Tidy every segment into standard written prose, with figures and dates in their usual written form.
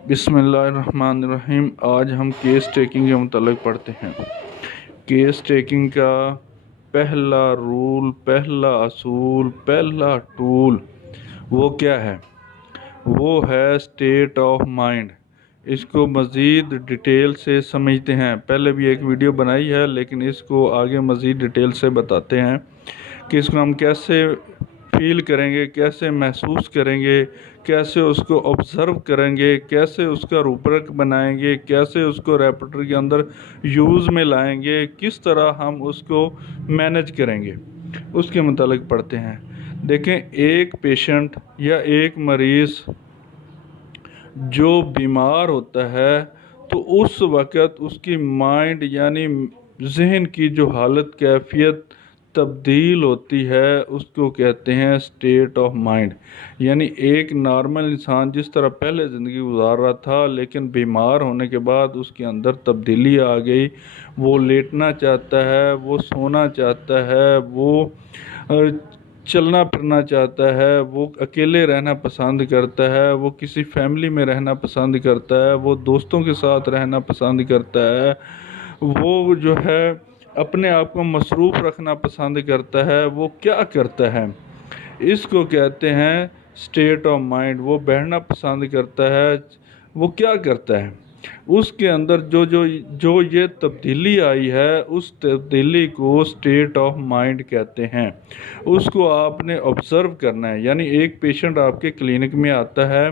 बिस्मिल्लाहिर्रहमानिर्रहीम। आज हम केस टेकिंग के मुतालिक पढ़ते हैं। केस टेकिंग का पहला रूल, पहला असूल, पहला टूल वो क्या है? वो है स्टेट ऑफ माइंड। इसको मज़ीद डिटेल से समझते हैं। पहले भी एक वीडियो बनाई है, लेकिन इसको आगे मज़ीद डिटेल से बताते हैं कि इसको हम कैसे फील करेंगे, कैसे महसूस करेंगे, कैसे उसको ऑब्ज़र्व करेंगे, कैसे उसका रूपरेख बनाएंगे, कैसे उसको रेपर्टरी के अंदर यूज़ में लाएंगे, किस तरह हम उसको मैनेज करेंगे, उसके मुतालिक पढ़ते हैं। देखें, एक पेशेंट या एक मरीज़ जो बीमार होता है तो उस वक़्त उसकी माइंड यानी जहन की जो हालत कैफियत तब्दील होती है उसको कहते हैं स्टेट ऑफ माइंड। यानी एक नॉर्मल इंसान जिस तरह पहले ज़िंदगी गुजार रहा था, लेकिन बीमार होने के बाद उसके अंदर तब्दीली आ गई। वो लेटना चाहता है, वो सोना चाहता है, वो चलना फिरना चाहता है, वो अकेले रहना पसंद करता है, वो किसी फैमिली में रहना पसंद करता है, वो दोस्तों के साथ रहना पसंद करता है, वो जो है अपने आप को मसरूफ़ रखना पसंद करता है। वो क्या करता है? इसको कहते हैं स्टेट ऑफ माइंड। वो बैठना पसंद करता है। वो क्या करता है? उसके अंदर जो जो जो ये तब्दीली आई है, उस तब्दीली को स्टेट ऑफ माइंड कहते हैं। उसको आपने ऑब्ज़र्व करना है। यानी एक पेशेंट आपके क्लिनिक में आता है,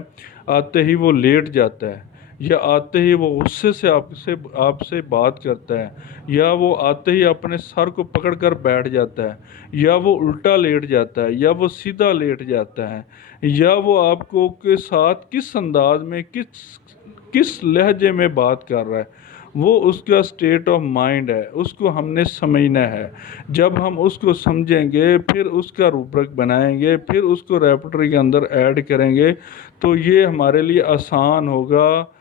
आते ही वो लेट जाता है, या आते ही वो गुस्से से आपसे बात करता है, या वो आते ही अपने सर को पकड़कर बैठ जाता है, या वो उल्टा लेट जाता है, या वो सीधा लेट जाता है, या वो आपको के साथ किस अंदाज में किस लहजे में बात कर रहा है, वो उसका स्टेट ऑफ माइंड है। उसको हमने समझना है। जब हम उसको समझेंगे, फिर उसका रूपरेख बनाएंगे, फिर उसको रेपर्टरी के अंदर ऐड करेंगे, तो ये हमारे लिए आसान होगा।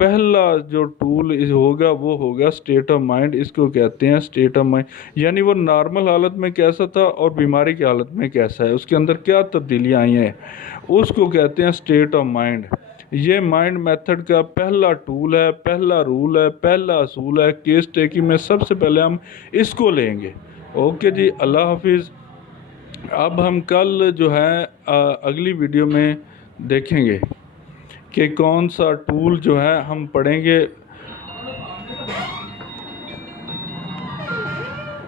पहला जो टूल होगा वो होगा स्टेट ऑफ माइंड। इसको कहते हैं स्टेट ऑफ माइंड। यानी वो नॉर्मल हालत में कैसा था और बीमारी की हालत में कैसा है, उसके अंदर क्या तब्दीलियाँ आई हैं, उसको कहते हैं स्टेट ऑफ माइंड। ये माइंड मेथड का पहला टूल है, पहला रूल है, पहला असूल है केस टेकिंग में। सबसे पहले हम इसको लेंगे। ओके जी, अल्लाह हाफिज़। अब हम कल जो है अगली वीडियो में देखेंगे कि कौन सा टूल जो है हम पढ़ेंगे।